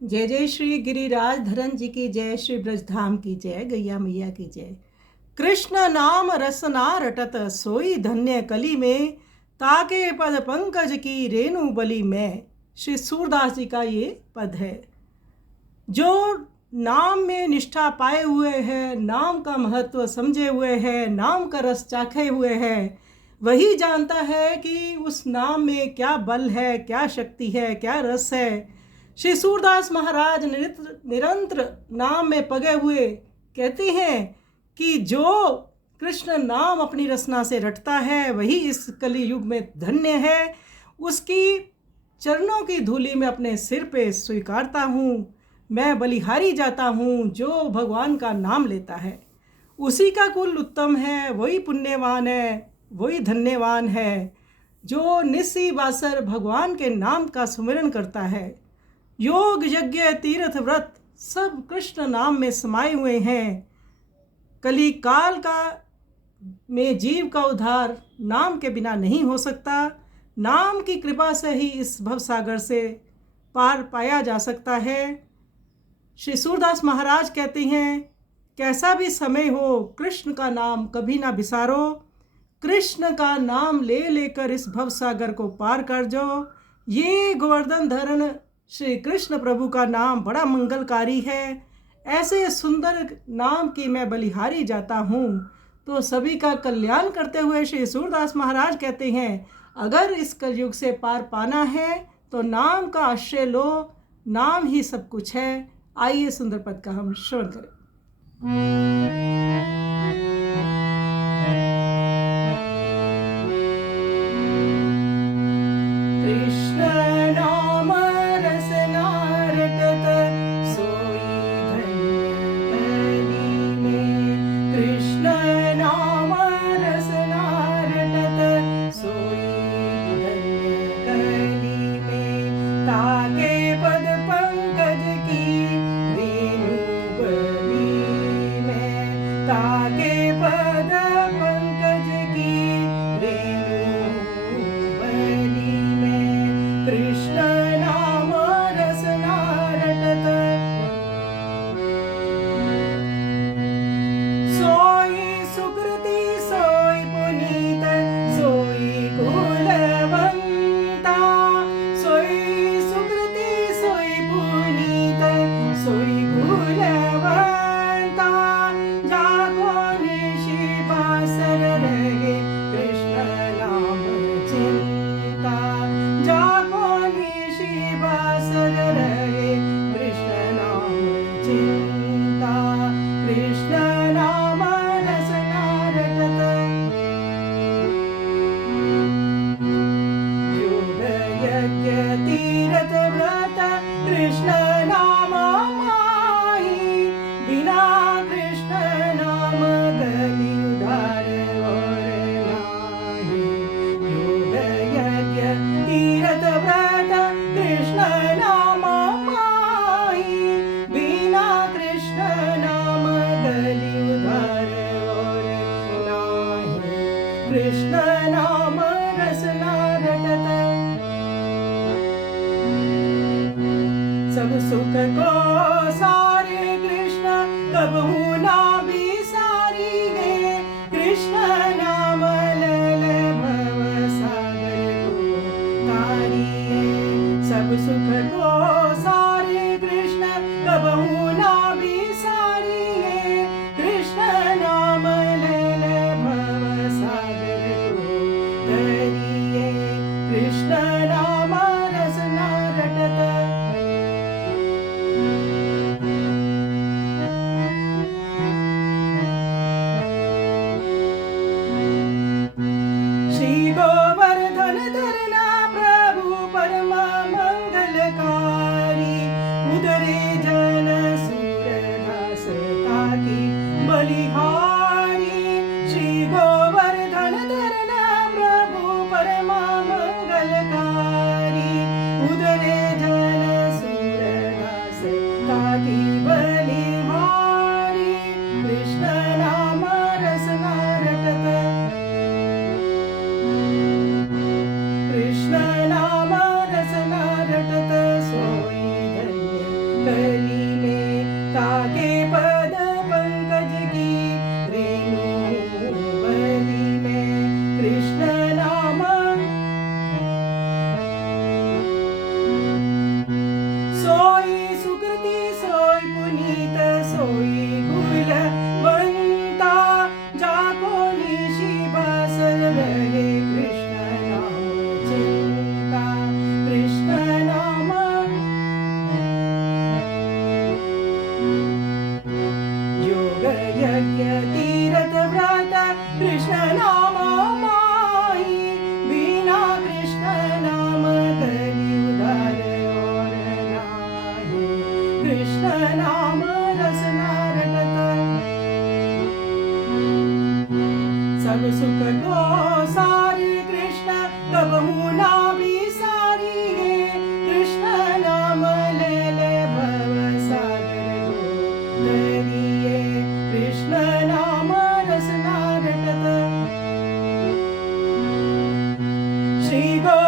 जय जय श्री गिरिराज धरन जी की जय, श्री ब्रजधाम की जय, गैया मैया की जय। कृष्ण नाम रसना रटत सोई धन्य कली में, ताके पद पंकज की रेणु बलि में। श्री सूरदास जी का ये पद है। जो नाम में निष्ठा पाए हुए हैं, नाम का महत्व समझे हुए हैं, नाम का रस चाखे हुए हैं, वही जानता है कि उस नाम में क्या बल है, क्या शक्ति है, क्या रस है। श्री सूरदास महाराज निरंतर नाम में पगे हुए कहते हैं कि जो कृष्ण नाम अपनी रसना से रटता है वही इस कली युग में धन्य है। उसकी चरणों की धूलि में अपने सिर पे स्वीकारता हूँ। मैं बलिहारी जाता हूँ। जो भगवान का नाम लेता है उसी का कुल उत्तम है, वही पुण्यवान है, वही धन्यवान है। जो निसी बासर भगवान के नाम का सुमिरन करता है। योग यज्ञ तीर्थ व्रत सब कृष्ण नाम में समाये हुए हैं। कली काल का में जीव का उद्धार नाम के बिना नहीं हो सकता। नाम की कृपा से ही इस भवसागर से पार पाया जा सकता है। श्री सूरदास महाराज कहते हैं, कैसा भी समय हो कृष्ण का नाम कभी ना बिसारो। कृष्ण का नाम ले लेकर इस भवसागर को पार कर जाओ। ये गोवर्धन धरण श्री कृष्ण प्रभु का नाम बड़ा मंगलकारी है। ऐसे सुंदर नाम की मैं बलिहारी जाता हूँ। तो सभी का कल्याण करते हुए श्री सूरदास महाराज कहते हैं, अगर इस कलयुग से पार पाना है तो नाम का आश्रय लो। नाम ही सब कुछ है। आइए सुंदर पद का हम श्रवण करें। कृष्ण नाम रसना रटत सोई धन्य कली में। कृष्ण नाम रसना रटत सोई धन्य कली में। ताके पद पंकज की रेणु बलि में। ताके पद पंकज की रेणु बलि में। कृष्ण नाम रसना रटत सोई सुकृति सोई पुनीत सोई कुलवंता। सोई सुकृति सोई पुनीत सोई कुलवंता। जाको निशि बासर रहे कृष्ण नाम चिंता। जाको निशि बासर रहे कृष्ण नाम चिंता। कृष्ण नाम रसना रटत योग यज्ञ तीर्थ व्रत कृष्ण नाम माही। बिना कृष्ण नाम गति उद्धार और नाही। योग यज्ञ तीर्थ व्रत कृष्ण नाम माही। बिना कृष्ण नाम गति उद्धार और नाही। कृष्ण नाम रसना रटत सब सुख को सारे कृष्ण कबहू ना बिसारी गे। कृष्ण नाम ले भव सागर को तारिये। सब सुख को सारे कृष्ण कबहू ना बिसारी गे। कृष्ण नाम ले भव सागर को तारिये। कृष्ण नाम रसना रटत कली में ताके पद पंकज की रेणु बली में कृष्ण नाम सोई सुकृति सोई पुनीत सोई कुलवंता जाको निशि बसल रहे कृष्ण नाम चिंता कृष्ण नाम योग यज्ञ तीरथ व्रत कृष्ण नाम माही बिना कृष्ण नाम कलि उधार और नाही कृष्ण नाम रसना रटत सब सुख को सारी कृष्ण कबहू ना बिसारी कृष्ण नाम ले ले भव सागर को तरिए कृष्ण नाम रसना रटत श्री गो